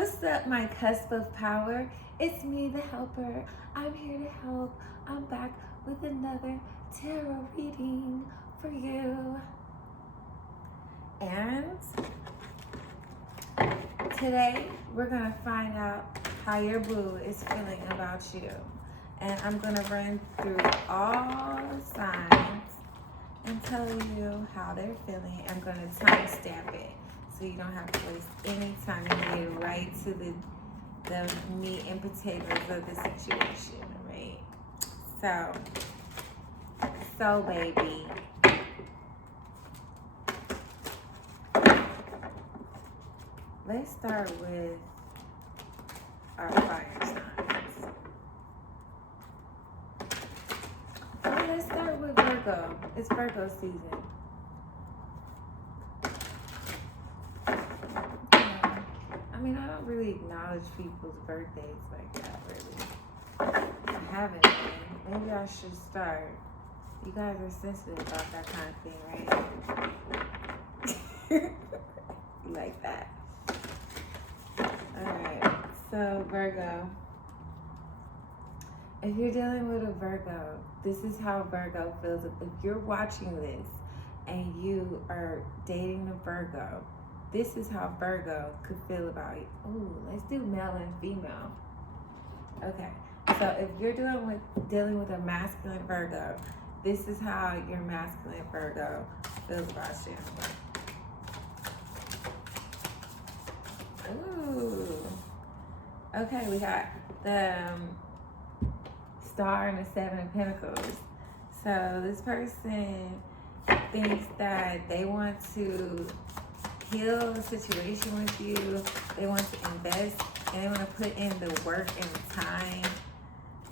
What's up, my cusp of power? It's me, the helper. I'm here to help. I'm back with another tarot reading for you. And today we're gonna find out how your boo is feeling about you. And I'm gonna run through all the signs and tell you how they're feeling. I'm gonna timestamp it so you don't have to waste any time and get right to the meat and potatoes of the situation, right? So baby, let's start with our fire signs. Well, let's start with Virgo. It's Virgo season. I mean, I don't really acknowledge people's birthdays like that, really. I haven't been. Maybe I should start. You guys are sensitive about that kind of thing, right? Like that. Alright, so Virgo. If you're dealing with a Virgo, this is how Virgo feels. If you're watching this and you are dating a Virgo, this is how Virgo could feel about you. Ooh, let's do male and female. Okay, so if you're dealing with a masculine Virgo, this is how your masculine Virgo feels about you. Ooh. Okay, we got the Star and the Seven of Pentacles. So this person thinks that they want to heal the situation with you. They want to invest and they want to put in the work and the time.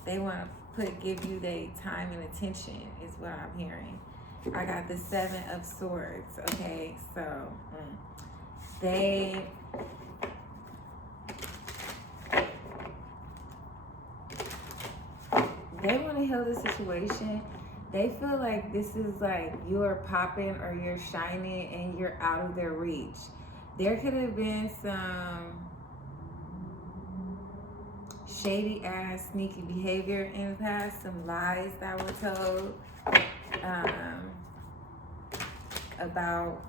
They want to give you their time and attention is what I'm hearing. I got the Seven of Swords. Okay, so they want to heal the situation. They feel like this is like you're popping or you're shining and you're out of their reach. There could have been some shady ass sneaky behavior in the past, some lies that were told about,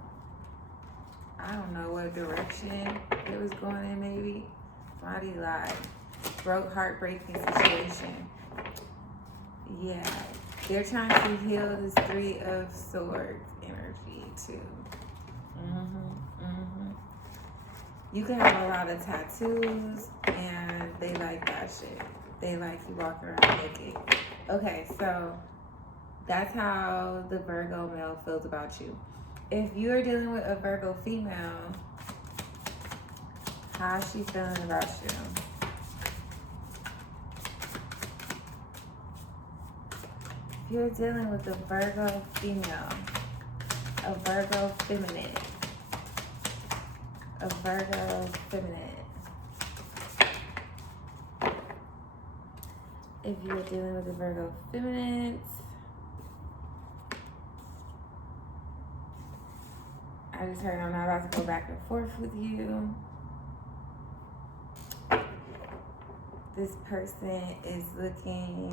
I don't know what direction it was going in. Maybe somebody lied, heartbreaking situation. Yeah, they're trying to heal this Three of Swords energy too. You can have a lot of tattoos and they like that shit. They like you walk around naked. Okay, so that's how the Virgo male feels about you. If you're dealing with a Virgo female, how's she feeling about you? If you're dealing with a Virgo female, a Virgo feminine, a Virgo feminine. If you're dealing with a Virgo feminine, I just heard I'm not about to go back and forth with you. This person is looking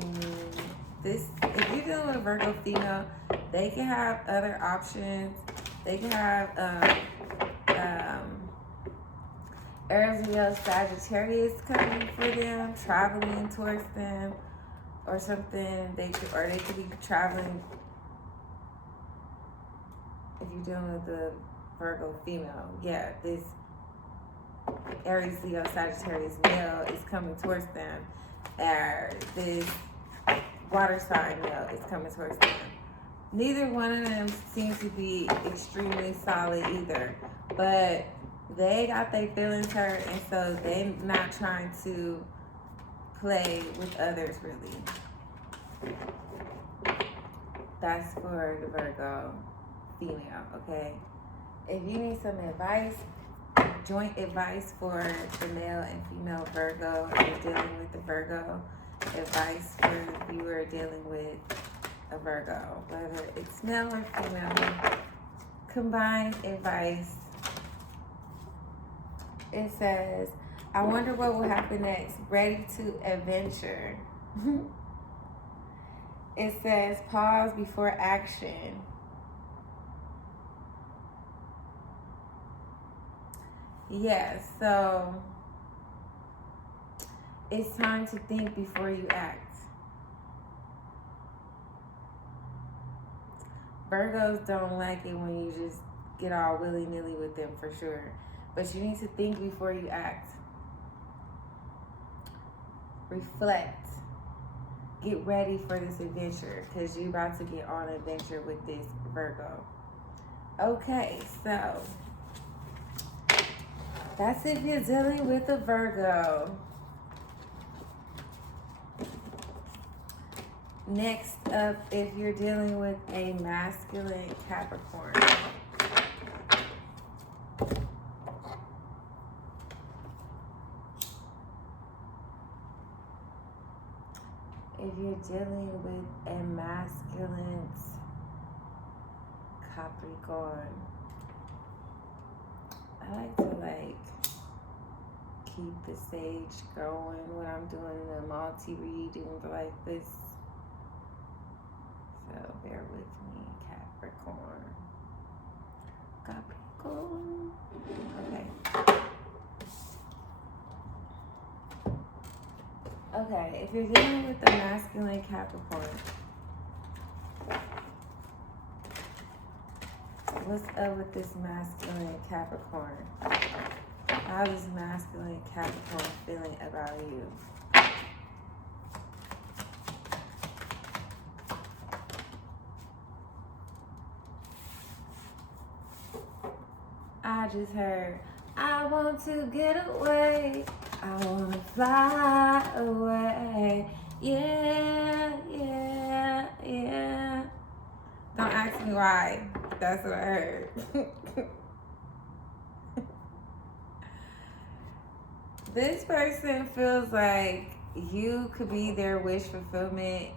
if you're dealing with a Virgo female, they can have other options. They can have Aries Sagittarius coming for them, traveling towards them, or something. They could be traveling. If you're dealing with a Virgo female, yeah, this Aries Leo Sagittarius male is coming towards them, or this water sign male is coming towards them. Neither one of them seems to be extremely solid either, but they got their feelings hurt, and so they're not trying to play with others really. That's for the Virgo female, okay? If you need some advice, joint advice for the male and female Virgo, if you're dealing with the Virgo, advice for if you are dealing with a Virgo, whether it's male or female, combined advice. It says, I wonder what will happen next. Ready to adventure. It says pause before action. Yeah, so it's time to think before you act. Virgos don't like it when you just get all willy-nilly with them, for sure. But you need to think before you act. Reflect. Get ready for this adventure, because you're about to get on an adventure with this Virgo. Okay, so that's if you're dealing with a Virgo. Next up, if you're dealing with a masculine Capricorn. If you're dealing with a masculine Capricorn, I like to keep the sage going when I'm doing the multi-readings like this. So bear with me, Capricorn. Okay, if you're dealing with the masculine Capricorn, what's up with this masculine Capricorn? How is masculine Capricorn feeling about you? I just heard, I want to get away. I want to fly away. Yeah, yeah, yeah. Don't ask me why. That's what I heard. This person feels like you could be their wish fulfillment.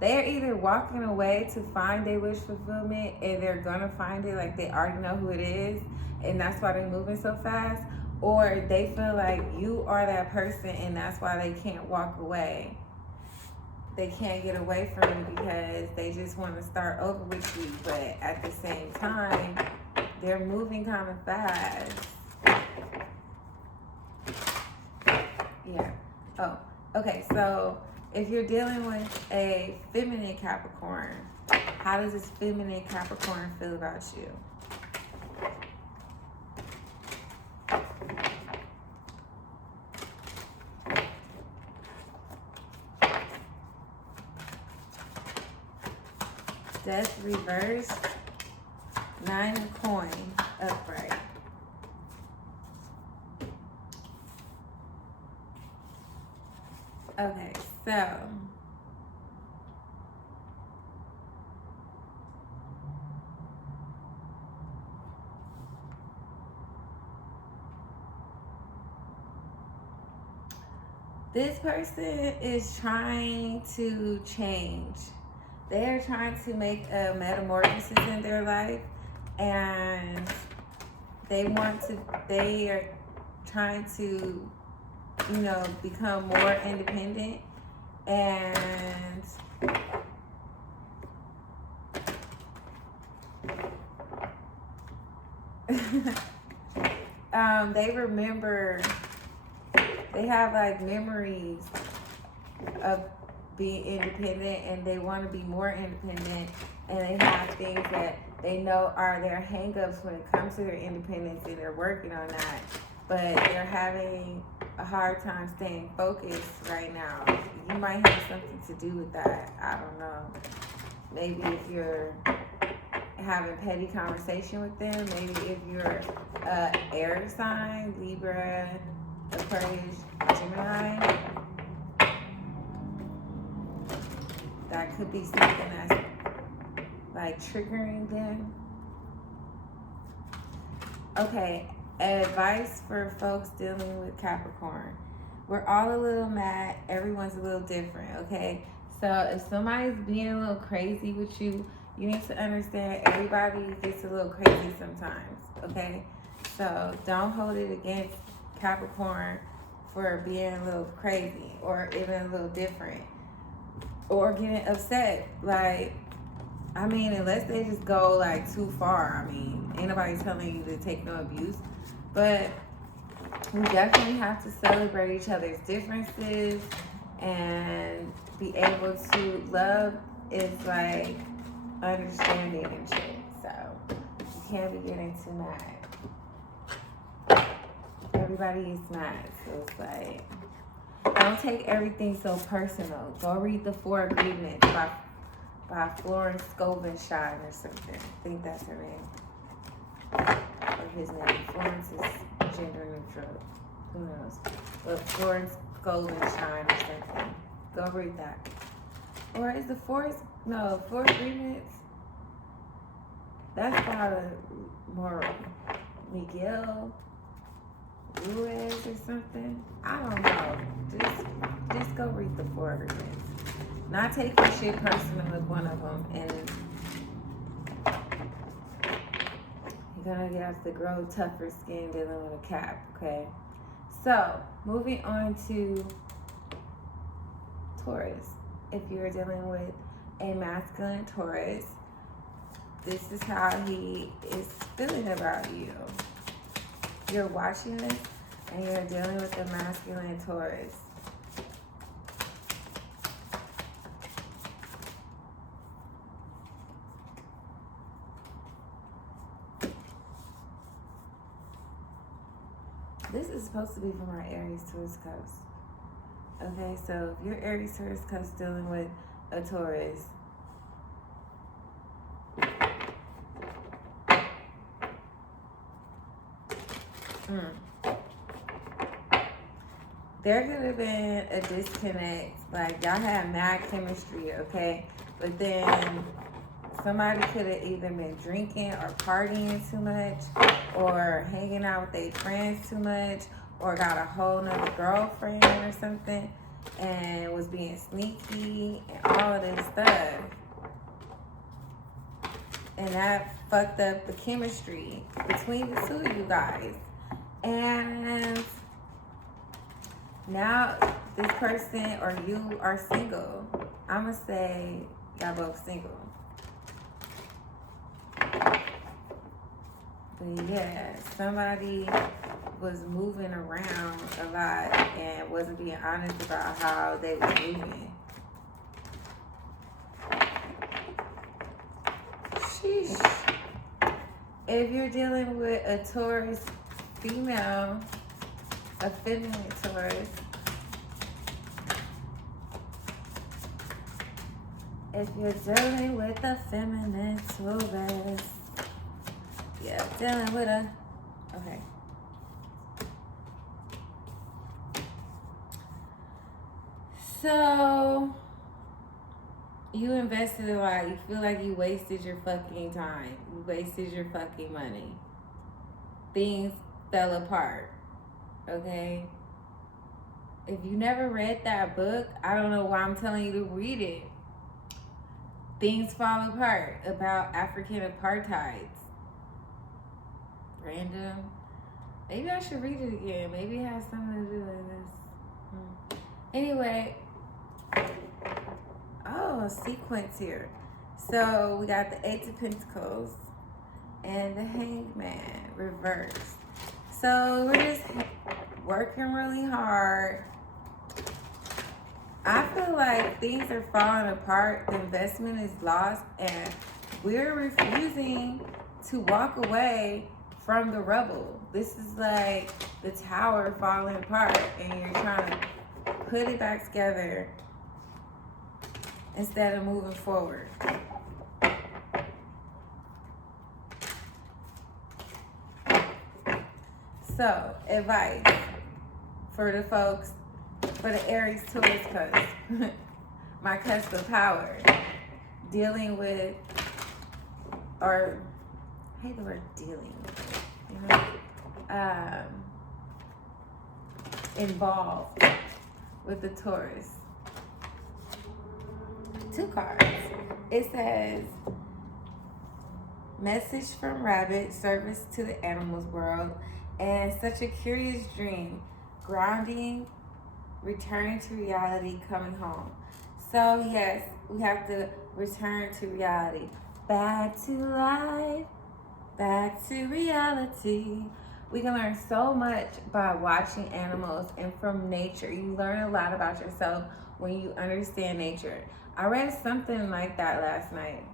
They're either walking away to find their wish fulfillment and they're gonna find it, like they already know who it is, and that's why they're moving so fast, or they feel like you are that person and that's why they can't walk away. They can't get away from you because they just want to start over with you, but at the same time, they're moving kind of fast. Yeah. Oh, okay. So if you're dealing with a feminine Capricorn, how does this feminine Capricorn feel about you? Death reversed, 9 of coins upright. Okay, so this person is trying to change. They're trying to make a metamorphosis in their life, and they are trying to, become more independent, and they have memories of being independent, and they want to be more independent, and they have things that they know are their hang-ups when it comes to their independence, and they're working on that, but they're having a hard time staying focused right now. You might have something to do with that. I don't know. Maybe if you're having petty conversation with them, maybe if you're air sign, Libra, Aquarius, Gemini, that could be something that's triggering them. Okay, advice for folks dealing with Capricorn. We're all a little mad. Everyone's a little different, okay? So if somebody's being a little crazy with you, you need to understand everybody gets a little crazy sometimes, okay? So don't hold it against Capricorn for being a little crazy or even a little different or getting upset. Like, I mean, unless they just go like too far. I mean, ain't nobody telling you to take no abuse, but we definitely have to celebrate each other's differences and be able to love is like understanding and shit. So you can't be getting too mad. Everybody is mad, so it's like, don't take everything so personal. Go read the Four Agreements by Florence Scovenshine or something. I think that's her name. Or his name. Florence is gender neutral. Who knows? But Florence Scovenshine or something. Go read that. Or is the Four Agreements? That's by more Miguel Ruiz or something. I don't know. Just go read the Four Agreements. Not taking shit personal with one of them, and you're gonna have to grow tougher skin dealing with a Cap, okay? So, moving on to Taurus. If you're dealing with a masculine Taurus, this is how he is feeling about you. You're watching this, and you're dealing with a masculine Taurus. This is supposed to be from our Aries Taurus Cusp. Okay, so if you're Aries Taurus Cusp dealing with a Taurus, there could have been a disconnect. Like, y'all had mad chemistry, okay? But then somebody could have either been drinking or partying too much or hanging out with their friends too much or got a whole nother girlfriend or something and was being sneaky and all of this stuff. And that fucked up the chemistry between the two of you guys. And now this person or you are single. I'm going to say y'all both single. But yeah, somebody was moving around a lot and wasn't being honest about how they was moving. Sheesh. If you're dealing with a Taurus female, a feminine Taurus, if you're dealing with a feminine Taurus, yeah, dealing with a, okay. So, you invested a lot. You feel like you wasted your fucking time. You wasted your fucking money. Things fell apart, okay? If you never read that book, I don't know why I'm telling you to read it. Things Fall Apart, about African apartheid. Random. Maybe I should read it again. Maybe it has something to do with this. Anyway. Oh, a sequence here. So we got the Eight of Pentacles and the Hangman reversed. So we're just working really hard. I feel like things are falling apart. The investment is lost and we're refusing to walk away from the rubble. This is like the tower falling apart and you're trying to put it back together instead of moving forward. So, advice for the folks, for the Aries Taurus Cusp, my cusp of power, dealing with, or I hate the word dealing, you know, involved with the Taurus. 2 cards. It says, message from Rabbit, service to the animals world, And such a curious dream. Grounding, returning to reality, coming home. So yes, we have to return to reality. Back to life, back to reality. We can learn so much by watching animals and from nature. You learn a lot about yourself when you understand nature. I read something like that last night.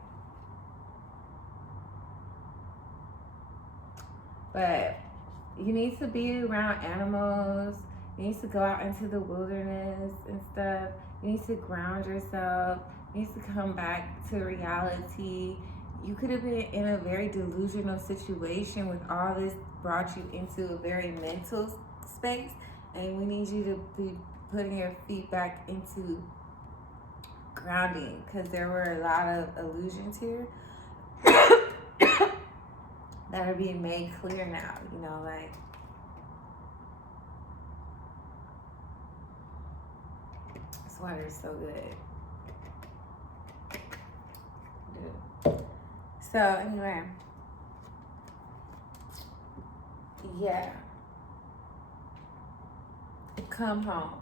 But you need to be around animals. You need to go out into the wilderness and stuff. You need to ground yourself. You need to come back to reality. You could have been in a very delusional situation with all this brought you into a very mental space, and we need you to be putting your feet back into grounding, because there were a lot of illusions here that are being made clear now, you know, like this water is so good. So anyway, yeah, come home.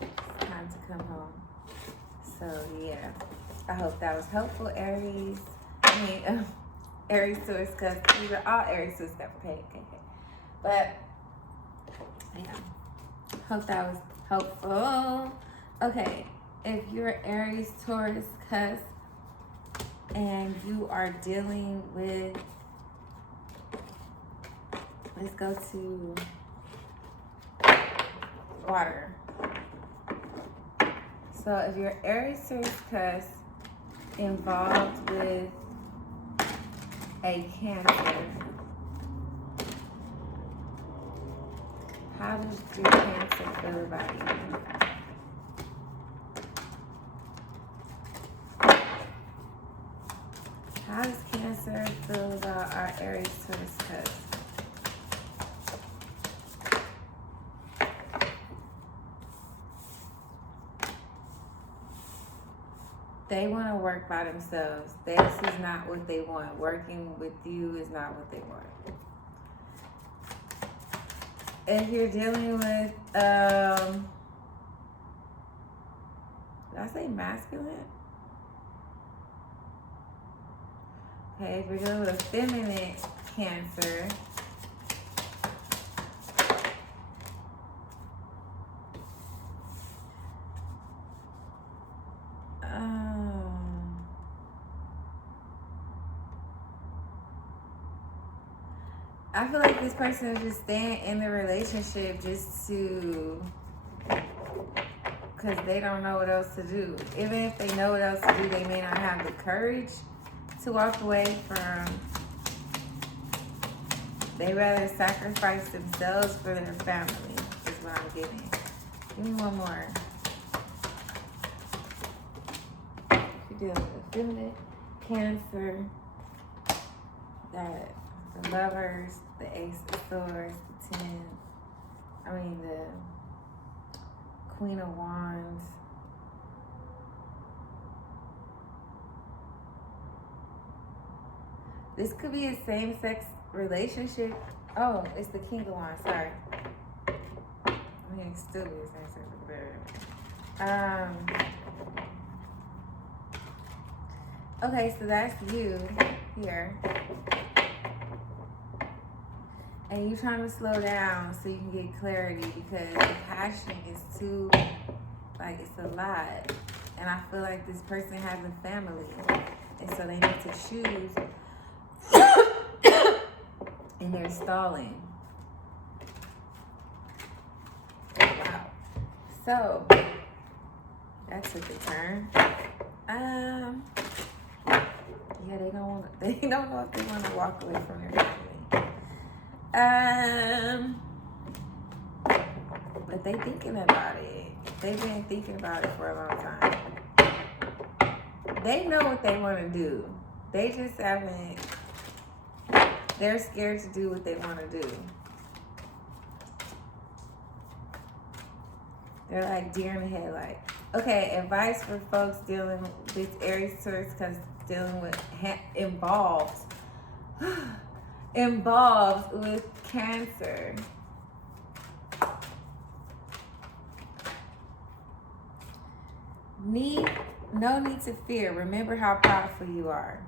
It's time to come home. So yeah, I hope that was helpful, Aries. Aries Taurus Cusp. These are all Aries Taurus Cusp. Okay. But yeah, hope that was helpful. Okay, if you're Aries Taurus Cusp and you are dealing with, let's go to water. So if you're Aries Taurus Cusp involved with a Cancer, how does your Cancer feel about you? How does Cancer feel about our Aries Taurus Cusp? They want to work by themselves. This is not what they want. Working with you is not what they want. If you're dealing with, did I say masculine? Okay, if you're dealing with a feminine Cancer, I feel like this person is just staying in the relationship just to, because they don't know what else to do. Even if they know what else to do, they may not have the courage to walk away from. They rather sacrifice themselves for their family, is what I'm getting. Give me one more. You're dealing with a feminine Cancer, that the Lovers, the Ace of Swords, the Queen of Wands. This could be a same-sex relationship. Oh, it's the King of Wands, sorry. I mean, it still be a same-sex relationship. Okay, so that's you here. And you're trying to slow down so you can get clarity, because the passion is too, like, it's a lot. And I feel like this person has a family, and so they need to choose, and they're stalling. Wow. So, that took a turn. Yeah, they don't know if they want to walk away from their family. But they thinking about it. They've been thinking about it for a long time. They know what they want to do. They just haven't, they're scared to do what they want to do. They're like deer in the headlight. Okay, advice for folks dealing with Aries Taurus, because dealing with involved involved with Cancer. No need to fear. Remember how powerful you are.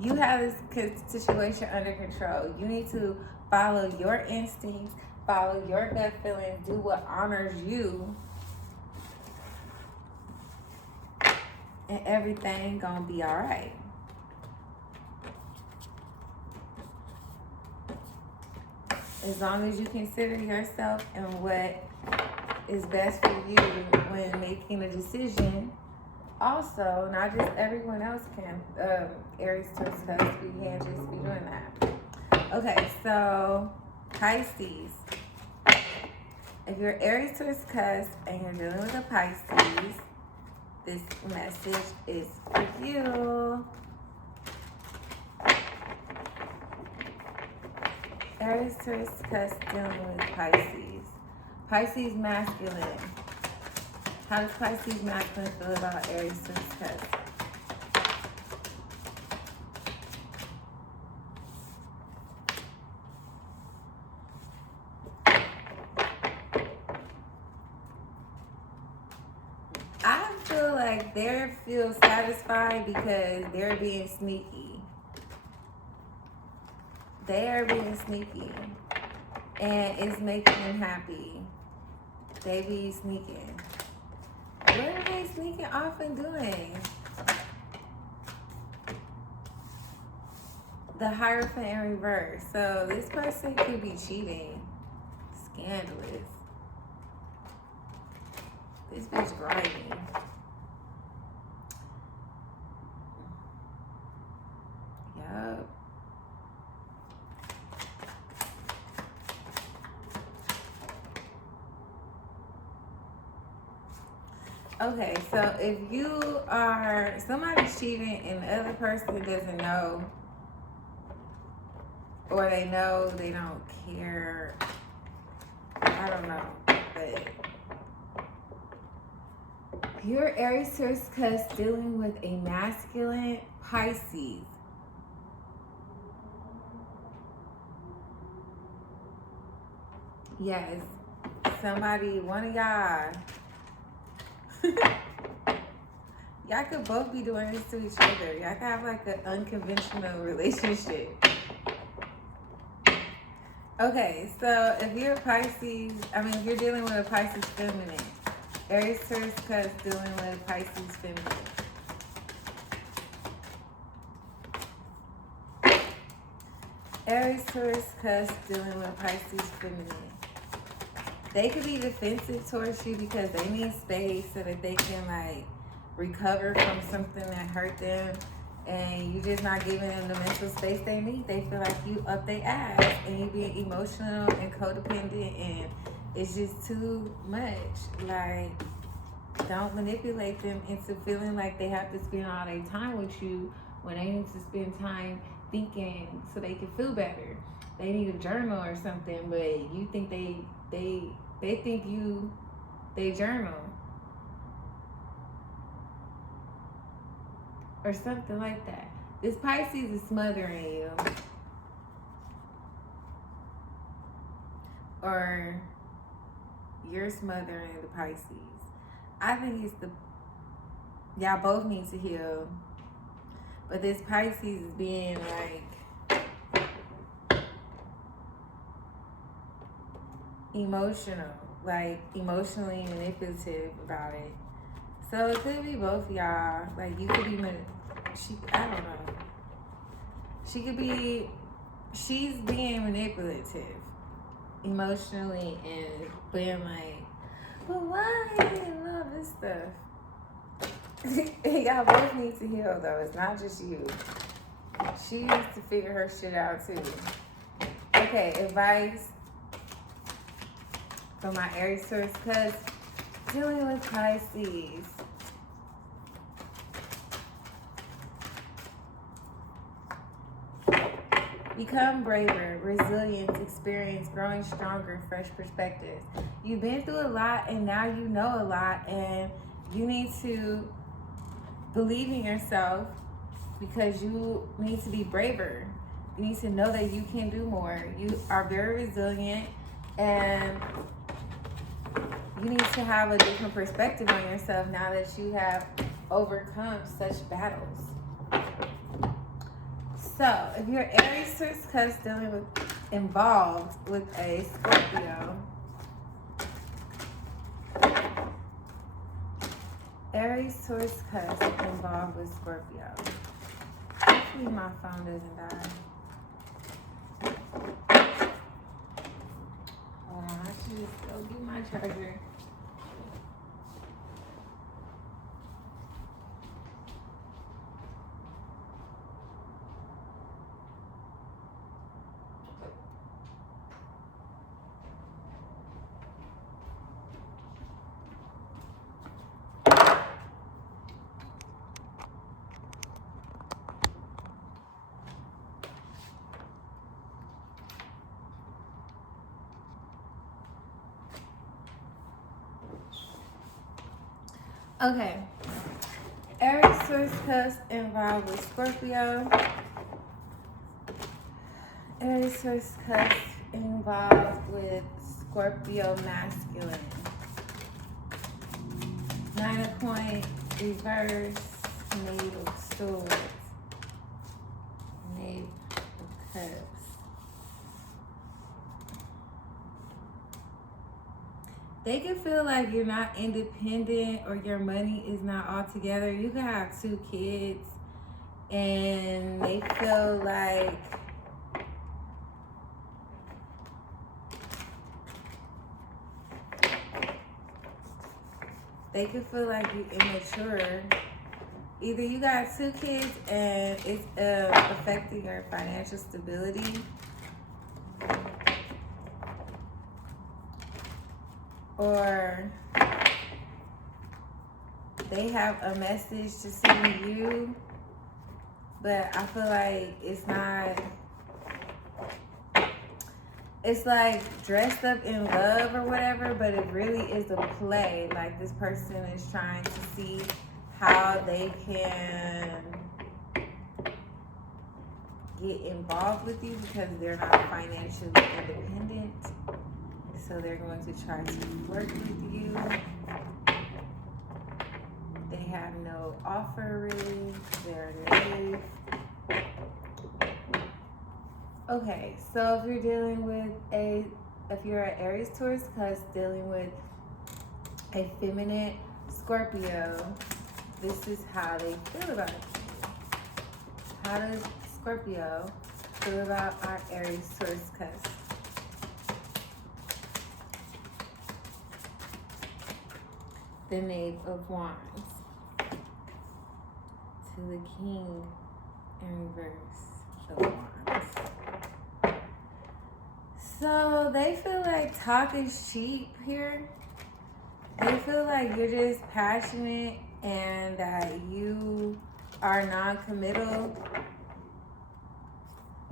You have this situation under control. You need to follow your instincts, follow your gut feeling, do what honors you, and everything gonna be all right. As long as you consider yourself and what is best for you when making a decision. Also, not just everyone else can. Aries Taurus Cusp, you can't just be doing that. Okay, so Pisces. If you're Aries Taurus Cusp and you're dealing with a Pisces, this message is for you. Aries Taurus Cusp dealing with Pisces. Pisces masculine. How does Pisces masculine feel about Aries Taurus Cusp? I feel like they feel satisfied because they're being sneaky. They are being sneaky. And it's making them happy. They be sneaking. What are they sneaking off and doing? The Hierophant in reverse. So this person could be cheating. Scandalous. This bitch grimy. Yup. Okay, so if you are, somebody's cheating and the other person doesn't know, or they know they don't care, I don't know, but you're Aries Taurus Cusp dealing with a masculine Pisces. Yes, somebody, one of y'all, y'all could both be doing this to each other. Y'all could have like an unconventional relationship. Okay, so if you're a Pisces, if you're dealing with a Pisces feminine, Aries Taurus Cusp dealing with a Pisces feminine. Aries Taurus Cusp dealing with a Pisces feminine. They could be defensive towards you because they need space so that they can like recover from something that hurt them, and you just not giving them the mental space they need. They feel like you up their ass and you being emotional and codependent, and it's just too much. Like, don't manipulate them into feeling like they have to spend all their time with you when they need to spend time thinking so they can feel better. They need a journal or something, but you think they think they journal or something like that. This Pisces is smothering you, or you're smothering the Pisces. I think it's y'all both need to heal, but this Pisces is being like emotional, like emotionally manipulative about it. So it could be both y'all. Like, you could be, I don't know. She's being manipulative emotionally and being like, well, why? And all this stuff. Y'all both need to heal, though. It's not just you. She needs to figure her shit out, too. Okay, advice for my Aries Taurus Cusp dealing with Pisces. Become braver, resilient, experience, growing stronger, fresh perspectives. You've been through a lot and now you know a lot, and you need to believe in yourself, because you need to be braver. You need to know that you can do more. You are very resilient, and you need to have a different perspective on yourself now that you have overcome such battles. So, if you're Aries Taurus Cusp involved with a Scorpio, Aries Taurus Cusp involved with Scorpio. Hopefully my phone doesn't die. Hold on, I should just go get my charger. Okay, Aries Taurus Cusp involved with Scorpio. Aries Taurus Cusp involved with Scorpio masculine. 9 of Coins, reverse, Knave of Swords, Knave of Cups. They can feel like you're not independent or your money is not all together. You can have 2 kids and they feel like you're immature. Either you got 2 kids and it's affecting your financial stability, or they have a message to send you, but I feel like it's not. It's like dressed up in love or whatever, but it really is a play. Like this person is trying to see how they can get involved with you because they're not financially independent. So they're going to try to work with you. They have no offer really. They're naive. Okay, so if you're dealing with if you're an Aries Taurus Cusp dealing with a feminine Scorpio, this is how they feel about it. How does Scorpio feel about our Aries Taurus Cusp? The Knave of Wands to the King in reverse of Wands. So they feel like talk is cheap here. They feel like you're just passionate and that you are non-committal,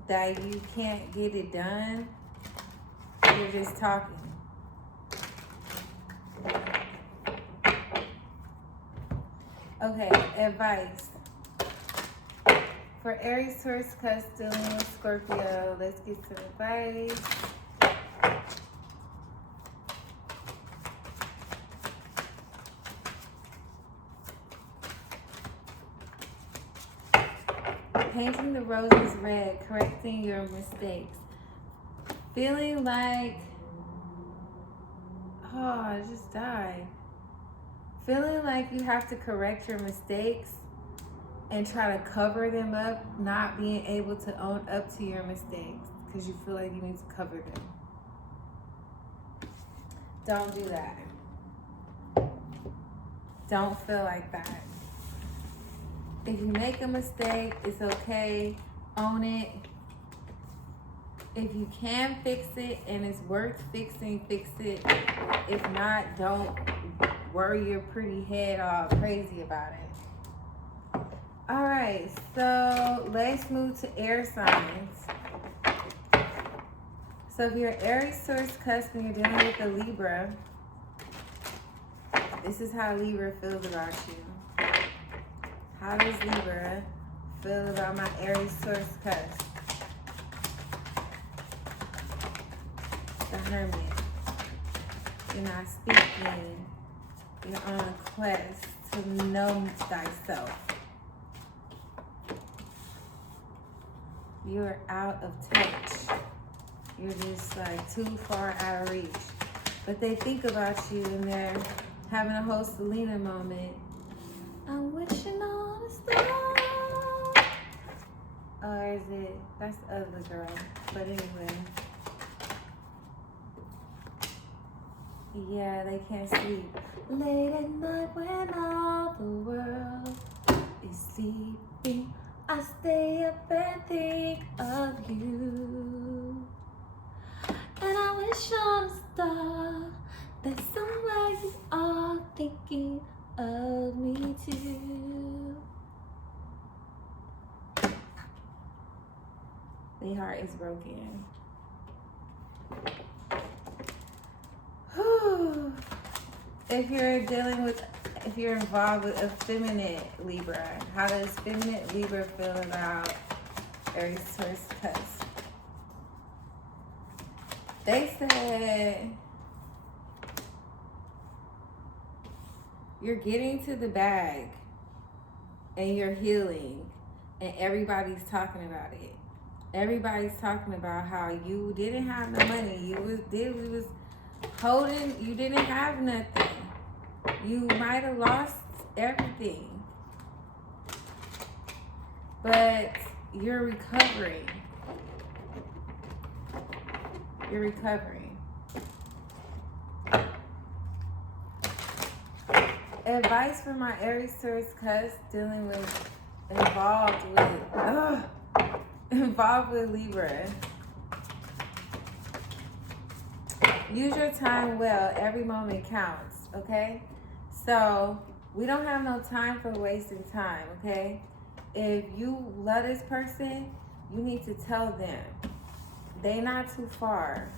that you can't get it done. You're just talking. Okay, advice. For Aries Taurus Cusp dealing with Scorpio, let's get some advice. Painting the roses red, correcting your mistakes. Feeling like, oh, I just died. Feeling like you have to correct your mistakes and try to cover them up, not being able to own up to your mistakes because you feel like you need to cover them. Don't do that. Don't feel like that. If you make a mistake, it's okay. Own it. If you can fix it and it's worth fixing, fix it. If not, don't worry your pretty head all crazy about it. All right, so let's move to air signs. So if you're Aries Taurus Cusp and you're dealing with a Libra, this is how Libra feels about you. How does Libra feel about my Aries Taurus Cusp? The Hermit. You're not speaking. You're on a quest to know thyself. You're out of touch. You're just like too far out of reach. But they think about you and they're having a whole Selena moment. I'm wishing on a star. Or is it? That's the other girl. But anyway. Yeah, they can't sleep. Late at night when all the world is sleeping, I stay up and think of you. And I wish on a star that somewhere you are thinking of me too. Their heart is broken. If you're involved with a feminine Libra, how does feminine Libra feel about Aries Taurus Cusp? They said you're getting to the bag and you're healing and everybody's talking about it. Everybody's talking about how you didn't have no money. You didn't have nothing. You might have lost everything. But you're recovering. You're recovering. Advice for my Aries Taurus Cusp involved with Libra. Use your time well. Every moment counts, okay? So we don't have no time for wasting time, okay? If you love this person, you need to tell them. They not too far.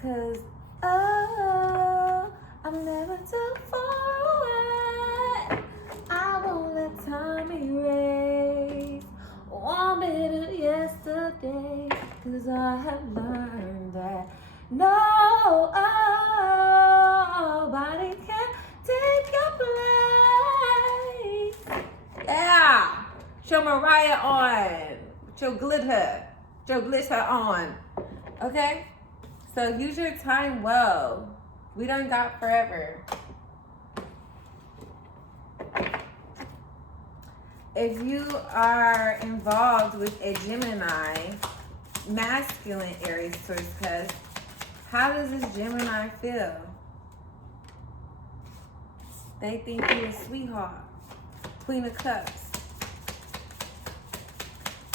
Cause, oh, I'm never too far away. I won't let time erase one bit of yesterday. Cause I have learned that nobody can take your place. Yeah. Show Mariah on. Show glitter on. Okay? So use your time well. We done got forever. If you are involved with a Gemini, masculine Aries Taurus Cusp, how does this Gemini feel? They think you're a sweetheart. Queen of Cups.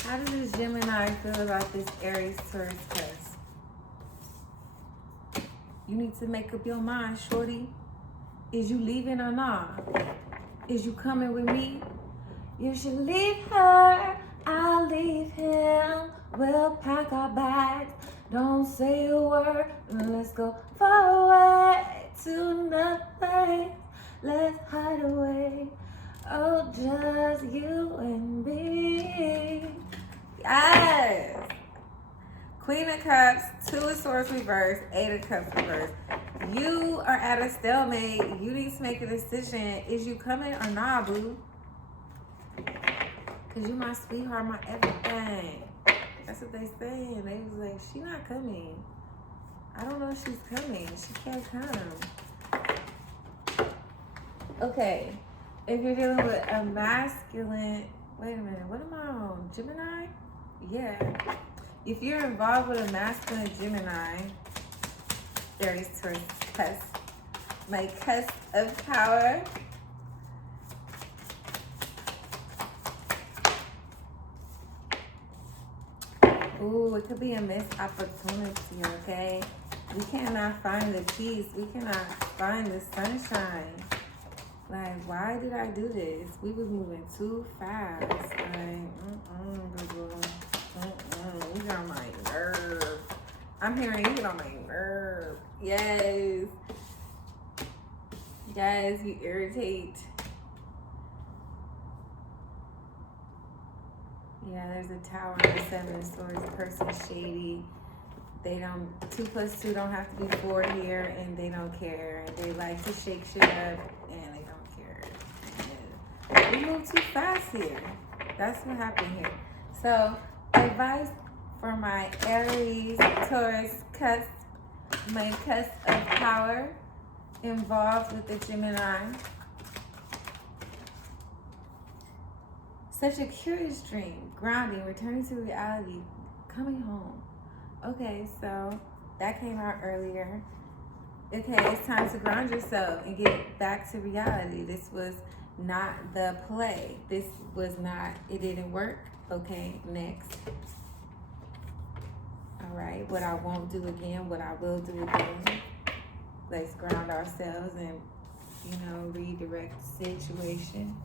How does this Gemini feel about this Aries Taurus Cusp? You need to make up your mind, shorty. Is you leaving or not? Is you coming with me? You should leave her, I'll leave him. We'll pack our bags, don't say a word. Let's go far away to nothing. Let's hide away. Oh, just you and me. Yes. Queen of Cups, Two of Swords reverse, Eight of Cups reverse. You are at a stalemate. You need to make a decision. Is you coming or not, boo? Cause you my sweetheart, my everything. That's what they saying. They was like, she not coming. I don't know if she's coming. She can't come. Okay. If you're dealing with a masculine, wait a minute, what am I on? Gemini? Yeah. If you're involved with a masculine Gemini, Aries Taurus Cusp, my cusp of power. Ooh, it could be a missed opportunity, okay? We cannot find the peace. We cannot find the sunshine. Like, why did I do this? We was moving too fast. Like, you get on my nerve. I'm hearing you get on my nerve. Yes. Yes, you irritate. there's a tower and the 7 of swords. Person shady. They don't, 2 + 2 don't have to be 4 here, and they don't care. And they like to shake shit up, and they don't care. And we move too fast here. That's what happened here. So, advice for my Aries Taurus cusp, my cusp of power, involved with the Gemini. Such a curious dream, grounding, returning to reality, coming home. Okay, so that came out earlier. Okay, it's time to ground yourself and get back to reality. This was not the play. This was not, it didn't work. Okay, next. All right, what I won't do again, what I will do again. Let's ground ourselves and, redirect the situation.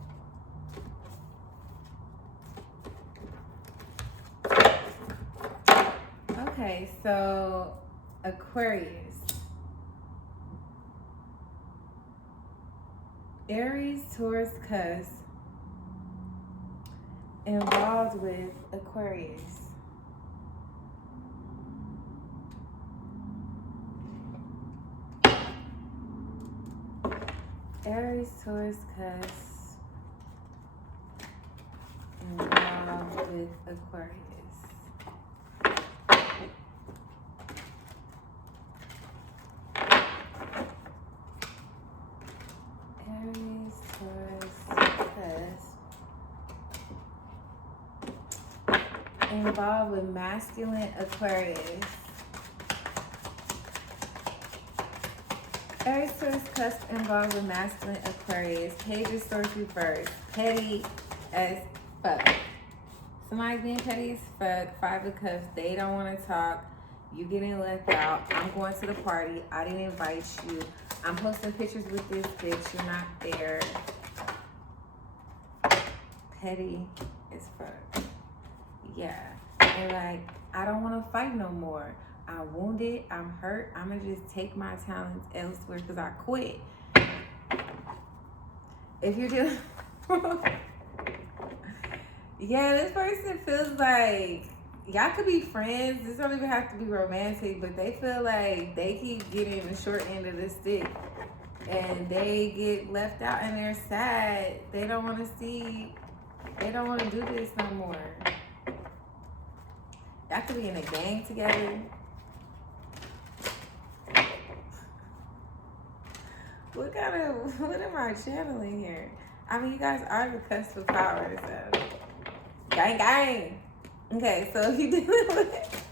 Okay, so Aquarius. Aries Taurus Cusp involved with Aquarius. Aries Taurus Cusp involved with Aquarius. Aries Taurus Cusp involved with masculine Aquarius. Aries Taurus Cusp involved with masculine Aquarius. Page of Swords reversed. Petty as fuck. Somebody's being petty as fuck. 5 of Cups. They don't want to talk. You getting left out. I'm going to the party. I didn't invite you. I'm posting pictures with this bitch. You're not there. Petty as fuck. Yeah. And like, I don't want to fight no more. I'm wounded. I'm hurt. I'm going to just take my talents elsewhere because I quit. If you're just... yeah, this person feels like y'all could be friends. This don't even have to be romantic, but they feel like they keep getting the short end of the stick and they get left out and they're sad. They don't want to do this no more. Y'all could be in a gang together. What am I channeling here? I mean, you guys are the cusp of power, so gang gang. Okay, so if you're dealing with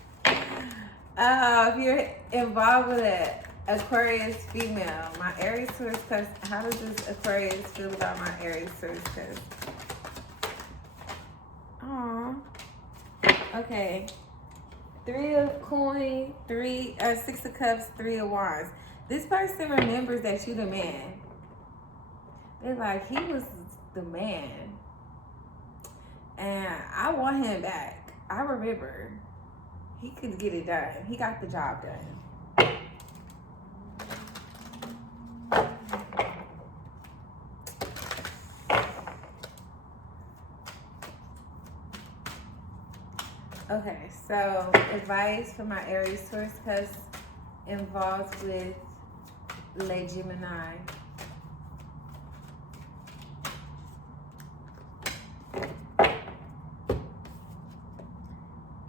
if you're involved with an Aquarius female, my Aries Taurus cusp, how does this Aquarius feel about my Aries Taurus cusp? Aww. Okay. 3 of coins, 6 of cups, 3 of wands. This person remembers that you the man. They're like, he was the man. And I want him back. I remember. He could get it done. He got the job done. Okay, so advice for my Aries Taurus cusp involved with Le Gemini.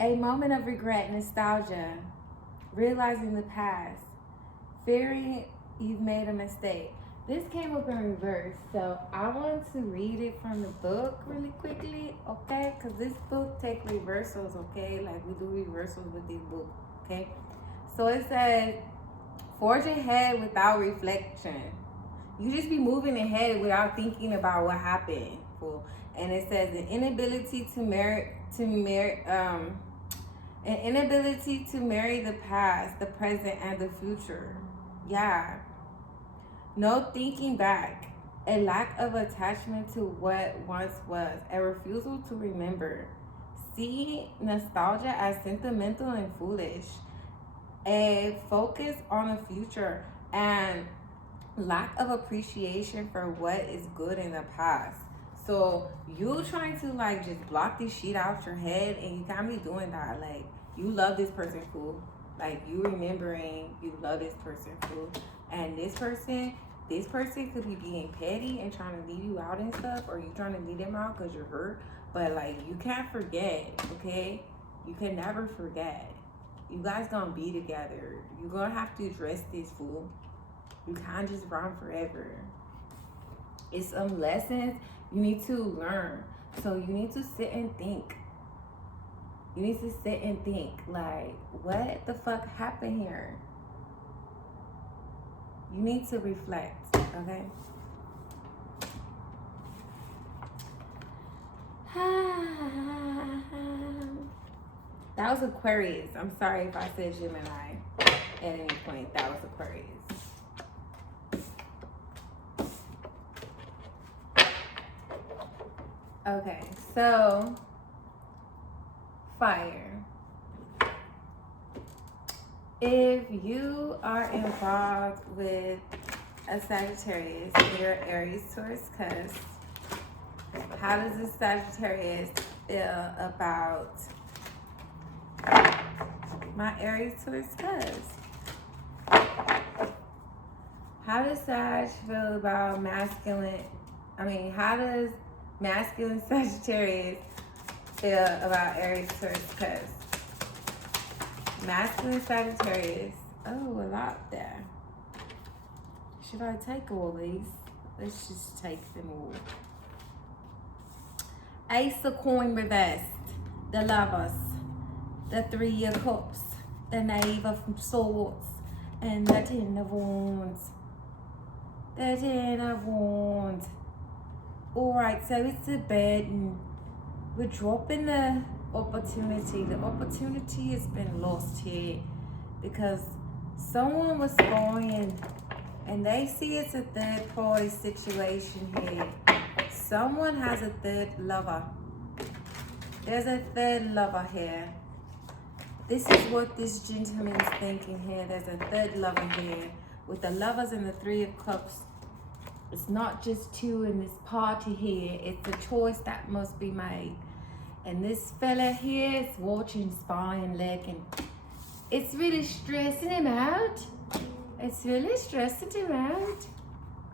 A moment of regret, nostalgia, realizing the past, fearing you've made a mistake. This came up in reverse, so I want to read it from the book really quickly, okay? Because this book take reversals, okay? Like we do reversals with this book, okay? So it says, forge ahead without reflection. You just be moving ahead without thinking about what happened. And it says an inability to marry the past, the present, and the future. Yeah. No thinking back. A lack of attachment to what once was. A refusal to remember. See nostalgia as sentimental and foolish. A focus on the future and lack of appreciation for what is good in the past. So you trying to like just block this shit out your head, and you can't be doing that. Like, you love this person, cool. Like, you remembering you love this person, cool. And this person could be being petty and trying to leave you out and stuff, or you trying to leave them out because you're hurt. But like, you can't forget, okay? You can never forget. You guys gonna be together. You gonna have to address this, fool. You can't just run forever. It's some lessons you need to learn. So you need to sit and think. You need to sit and think, like, what the fuck happened here? You need to reflect, okay? That was Aquarius. I'm sorry if I said Gemini at any point. That was Aquarius. Okay, so fire. If you are involved with a Sagittarius, you're Aries Taurus Cusp, how does this Sagittarius feel about my Aries Taurus Cusp? How does Sag feel about how does masculine Sagittarius feel about Aries Taurus Cusp? Masculine Sagittarius. Oh, a lot there. Should I take all these? Let's just take them all. Ace of Coin reversed. The Lovers. The Three of Cups. The Knave of Swords. And the Ten of Wands. The Ten of Wands. Alright, so it's a burden. We're dropping the opportunity. The opportunity has been lost here because someone was going and they see it's a third party situation here. Someone has a third lover. There's a third lover here. This is what this gentleman's thinking here. There's a third lover here with the Lovers and the Three of Cups. It's not just two in this party here. It's a choice that must be made. And this fella here is watching, spying, lurking. It's really stressing him out. It's really stressing him out.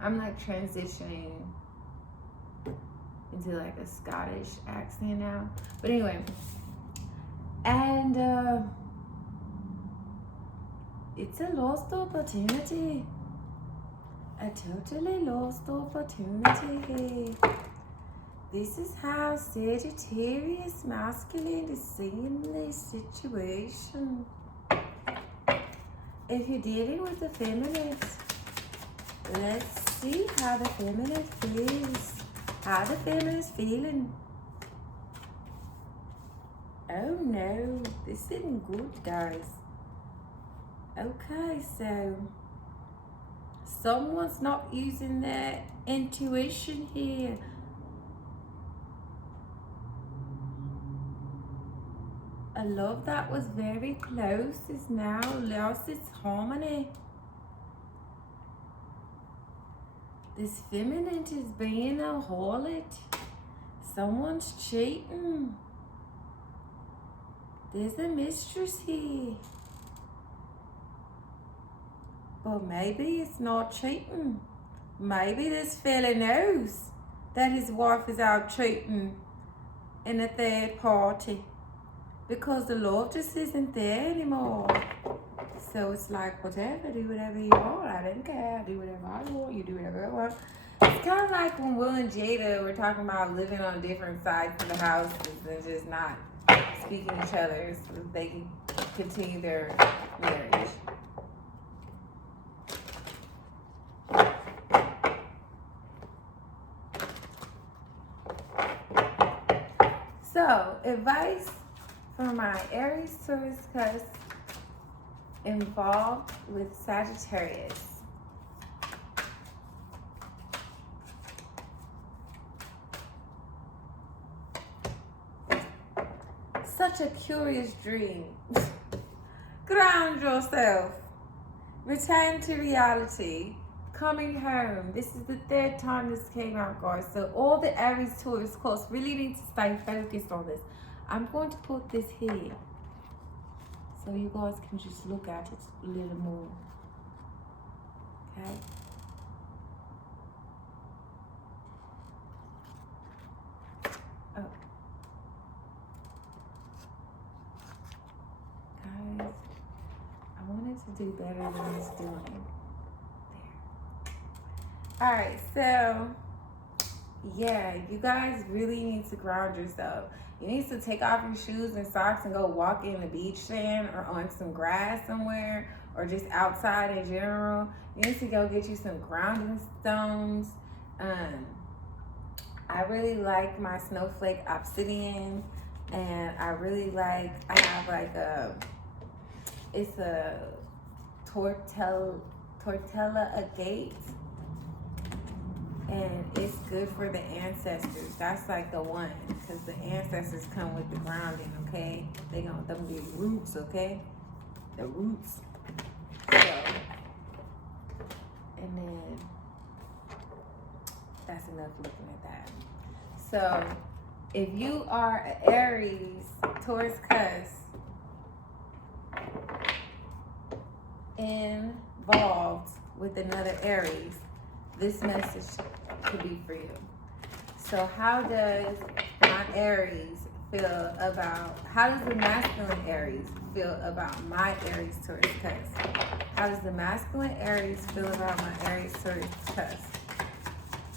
I'm like transitioning into like a Scottish accent now. But anyway. And it's a lost opportunity. A totally lost opportunity here. This is how Sagittarius masculine is seeing this situation. If you're dealing with the feminine, let's see how the feminine feels. How the feminine is feeling. Oh no, this isn't good, guys. Okay, so someone's not using their intuition here. A love that was very close is now lost its harmony. This feminine is being a harlot. Someone's cheating. There's a mistress here. But maybe it's not cheating. Maybe this fella knows that his wife is out cheating in a third party. Because the love just isn't there anymore. So it's like, whatever, do whatever you want. I don't care. Do whatever I want. You do whatever I want. It's kind of like when Will and Jada were talking about living on different sides of the houses and just not speaking to each other so that they can continue their marriage. So, advice for my Aries Taurus Cusp involved with Sagittarius. Such a curious dream. Ground yourself. Return to reality. coming home. This is the third time this came out, guys. So all the Aries Taurus Cusp really need to stay focused on this. I'm going to put this here so you guys can just look at it a little more. Okay. Oh. Guys, I wanted to do better than it's doing. There. Alright, so yeah, you guys really need to ground yourself. You need to take off your shoes and socks and go walk in the beach sand or on some grass somewhere, or just outside in general. You need to go get you some grounding stones. I really like my snowflake obsidian, and I have like it's a tortella agate, and it's good for the ancestors. That's like the one, because the ancestors come with the grounding, okay? They gonna them be roots, okay? The roots. So, and then that's enough looking at that. So, if you are an Aries Taurus Cusp involved with another Aries, this message could be for you. So how does my Aries feel about, how does the masculine Aries feel about my Aries Taurus Cusp? How does the masculine Aries feel about my Aries Taurus Cusp?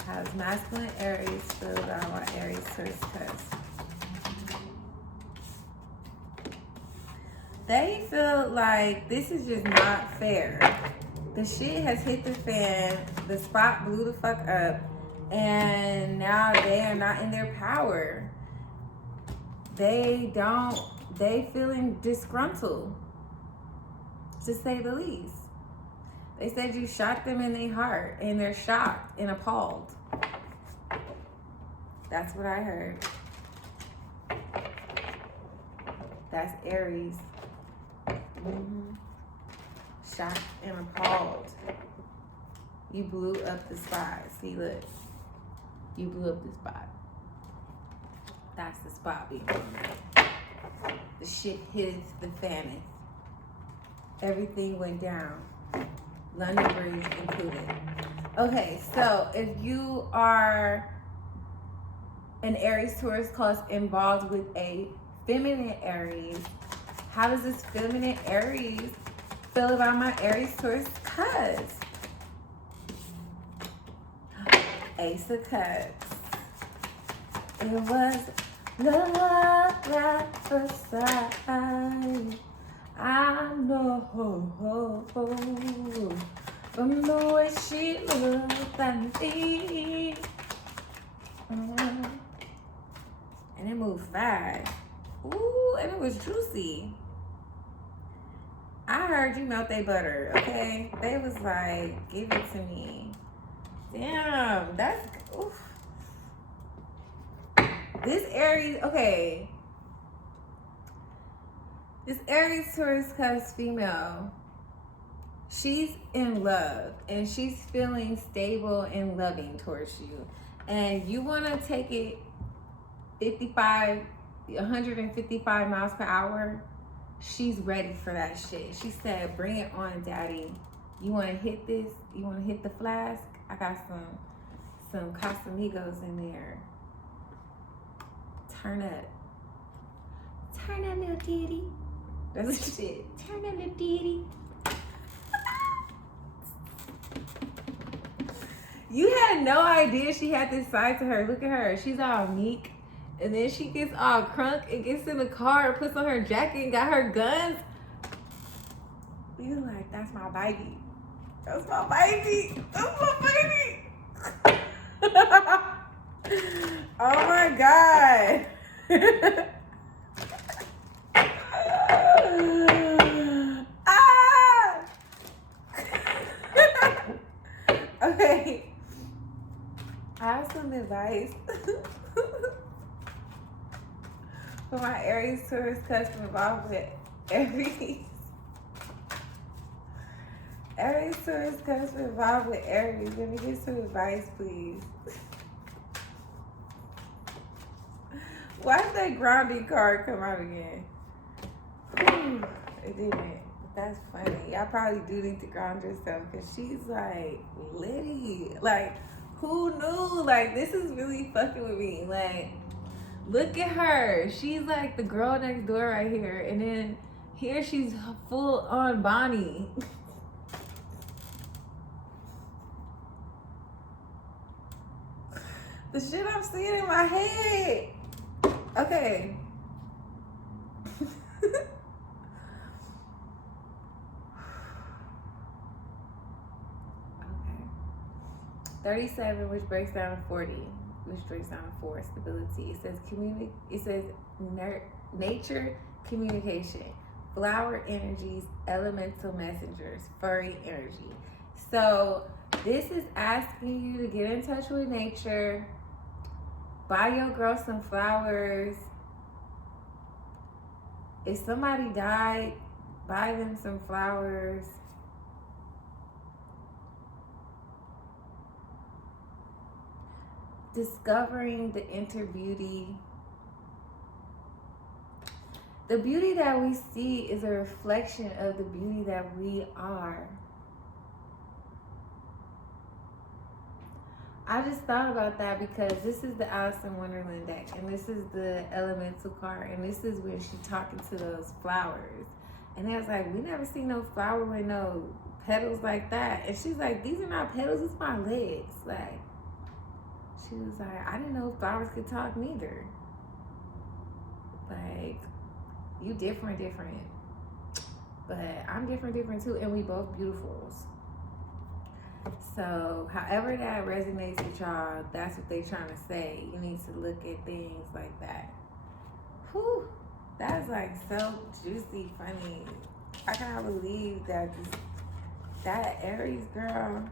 How does masculine Aries feel about my Aries Taurus Cusp? They feel like this is just not fair. The shit has hit the fan, the spot blew the fuck up, and now they are not in their power. They feeling disgruntled, to say the least. They said you shot them in their heart, and they're shocked and appalled. That's what I heard. That's Aries. Shocked and appalled. You blew up the spot. See, look. You blew up the spot. That's the spot being blown up. The shit hit the fan. Everything went down. London Bridge included. Okay, so if you are an Aries Taurus Cusp involved with a feminine Aries, how does this feminine Aries feel about my Aries Taurus Cusp? Ace of Cups. It was love at first sight. I know from the way she looked at me. And it moved fast. Ooh, and it was juicy. I heard you melt their butter, okay? They was like, give it to me. Damn, that's, oof. This Aries, okay. This Aries Taurus Cusp female, she's in love and she's feeling stable and loving towards you. And you want to take it 155 miles per hour. She's ready for that shit. She said, bring it on, daddy. You want to hit this? You want to hit the flask? I got some Casamigos in there. Turn up. Turn up, little ditty. That's the shit. Turn up, little ditty. You had no idea she had this side to her. Look at her. She's all meek. And then she gets all crunk and gets in the car and puts on her jacket and got her guns. You like, that's my baby. That's my baby. That's my baby. Oh my God. Ah! Okay. I have some advice for my Aries Taurus Cusp involved with Aries. Aries Taurus Cusp involved with Aries. Let me get some advice, please. Why did that grounding card come out again? Whew, it didn't. But that's funny. Y'all probably do need to ground yourself because she's like litty. Like, who knew? Like, this is really fucking with me. Like, look at her. She's like the girl next door right here. And then here she's full on Bonnie. The shit I'm seeing in my head. Okay. Okay. 37, which breaks down to 40, which breaks down to 4, stability. It says nature, communication, flower energies, elemental messengers, furry energy. So this is asking you to get in touch with nature, buy your girl some flowers. If somebody died, buy them some flowers. Discovering the inner beauty. The beauty that we see is a reflection of the beauty that we are. I just thought about that because this is the Alice in Wonderland deck, and this is the elemental card, and this is when she's talking to those flowers. And they was like, we never seen no flower with no petals like that. And she's like, these are not petals, it's my legs. Like, she was like, I didn't know flowers could talk neither. Like, you different. But I'm different too, and we both beautifuls. So, however that resonates with y'all, that's what they're trying to say. You need to look at things like that. Whew, that's like so juicy, funny. I can't believe that that Aries girl,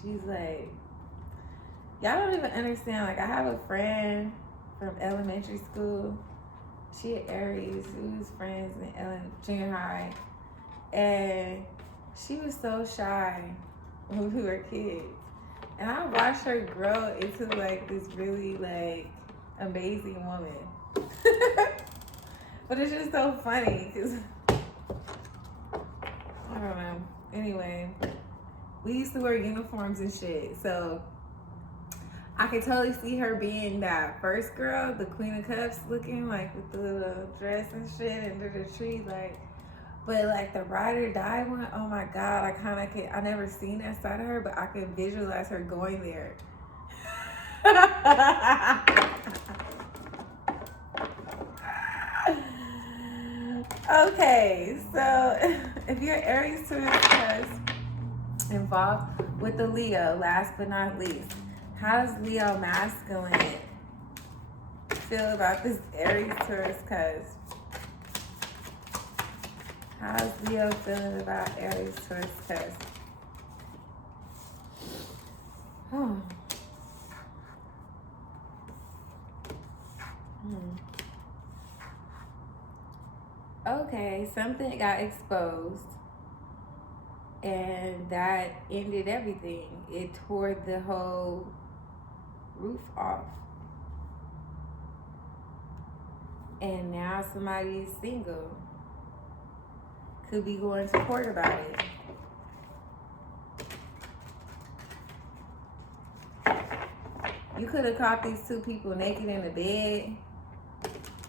she's like, y'all don't even understand. Like, I have a friend from elementary school. She had Aries. We was friends in junior high. And she was so shy when we were kids. And I watched her grow into like this really like amazing woman. But it's just so funny because I don't know. Anyway, we used to wear uniforms and shit. So I could totally see her being that first girl, the Queen of Cups looking, like with the little dress and shit under the tree, like. But like the ride or die one, oh my God, I never seen that side of her, but I could visualize her going there. Okay, so if you're Aries Taurus Cusp involved with the Leo, last but not least, how does Leo masculine feel about this Aries Taurus Cusp? How's Leo feeling about Aries Taurus Cusp? Oh. Okay, something got exposed and that ended everything. It tore the whole roof off. And now somebody's single. Could be going to court about it. You could have caught these two people naked in the bed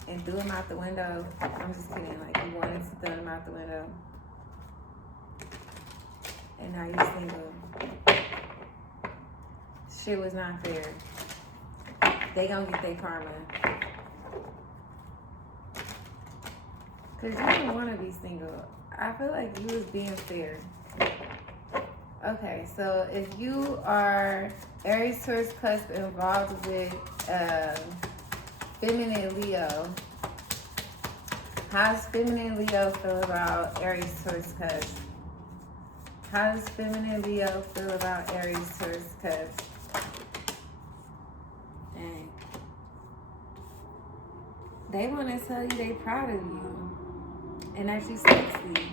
and threw them out the window. I'm just kidding. Like, you wanted to throw them out the window. And now you're single. Shit was not fair. They gonna get their karma. Because you didn't want to be single. I feel like you was being fair. Okay, so if you are Aries Taurus Cusp involved with feminine Leo, how does feminine Leo feel about Aries Taurus Cusp? How does feminine Leo feel about Aries Taurus Cusp? Dang. They want to tell you they proud of you. and actually sexy.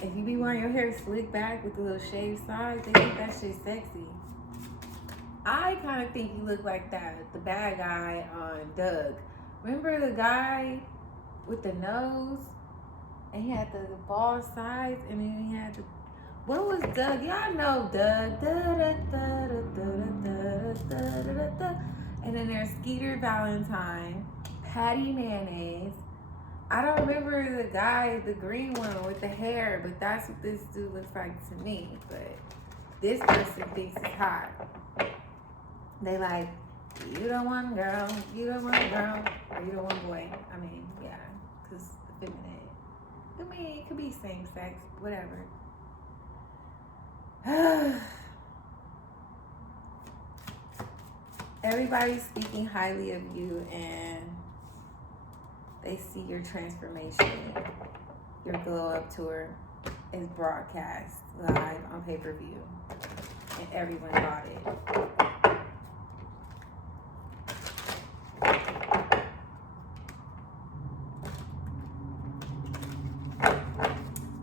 If you be wearing your hair slicked back with the little shaved sides, they think that shit sexy. I kind of think you look like the bad guy on Doug. Remember the guy with the nose? And he had the bald sides, and then he had the... What was Doug? Y'all know Doug. And then there's Skeeter Valentine, Patty Mayonnaise. I don't remember the guy, the green one with the hair, but that's what this dude looks like to me. But this person thinks it's hot. They like, you don't want girl, you don't want girl, or you don't want boy. I mean, yeah, because feminine. I mean, it could be same sex, whatever. Everybody's speaking highly of you, and they see your transformation. Your glow up tour is broadcast live on pay-per-view, and everyone bought it.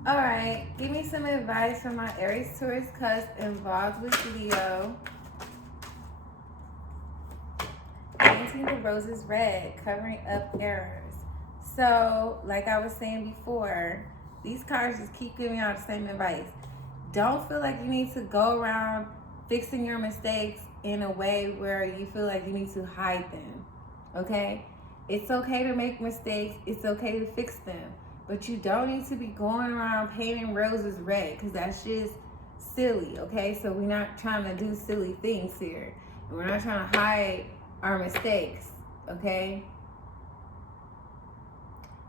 Alright, give me some advice from my Aries Taurus Cusp involved with Leo. Painting the roses red, covering up errors. So, like I was saying before, these cards just keep giving out the same advice. Don't feel like you need to go around fixing your mistakes in a way where you feel like you need to hide them. Okay? It's okay to make mistakes. It's okay to fix them. But you don't need to be going around painting roses red, because that's just silly, okay? So we're not trying to do silly things here. And we're not trying to hide our mistakes, okay?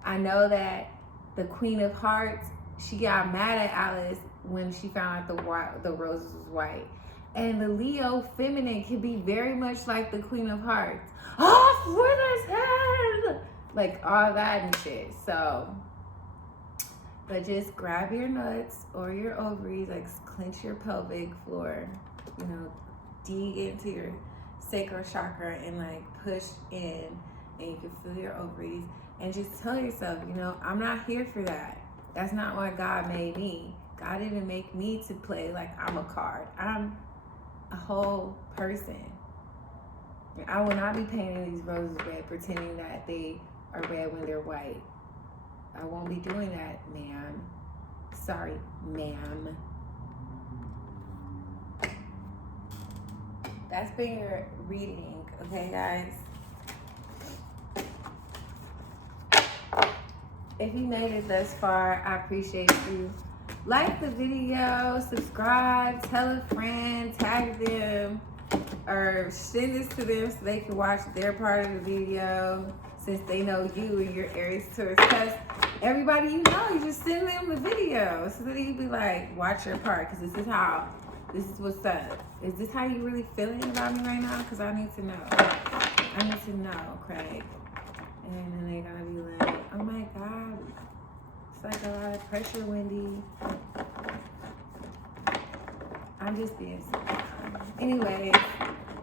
I know that the Queen of Hearts, she got mad at Alice when she found out the roses was white. And the Leo feminine can be very much like the Queen of Hearts. Off with his head! Like all that and shit, so... But just grab your nuts or your ovaries, like clench your pelvic floor, you know, dig into your sacral chakra and like push in, and you can feel your ovaries, and just tell yourself, you know, I'm not here for that. That's not why God made me. God didn't make me to play like I'm a card. I'm a whole person. I will not be painting these roses red, pretending that they are red when they're white. I won't be doing that, ma'am. Sorry, ma'am. That's been your reading, okay, guys? If you made it thus far, I appreciate you. Like the video, subscribe, tell a friend, tag them, or send this to them so they can watch their part of the video. Since they know you and your Aries Taurus Cusp, everybody you know, you just send them the video so that you be like, watch your part, because this is what's up. Is this how you really feeling about me right now? Because I need to know. I need to know, Craig. And then they're gonna be like, oh my God, it's like a lot of pressure, Wendy. I'm just being silly. Anyway,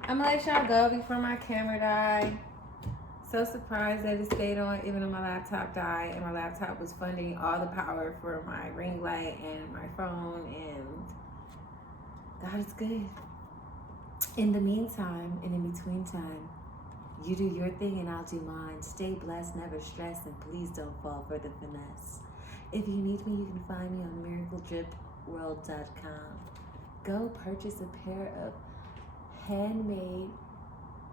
I'm gonna let y'all go before my camera died. So surprised that it stayed on even though my laptop died, and my laptop was funding all the power for my ring light and my phone, and God is good. In the meantime, and in between time, you do your thing and I'll do mine. Stay blessed, never stress, and please don't fall for the finesse. If you need me, you can find me on miracledripworld.com. Go purchase a pair of handmade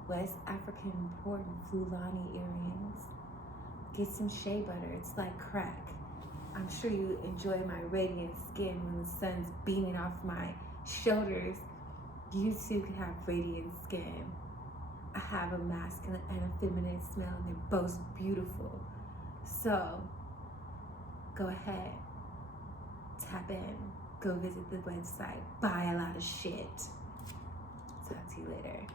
West African imported Fulani earrings. Get some shea butter. It's like crack. I'm sure you enjoy my radiant skin when the sun's beaming off my shoulders. You too can have radiant skin. I have a masculine and a feminine smell, and they're both beautiful. So go ahead, tap in, go visit the website, buy a lot of shit. Talk to you later.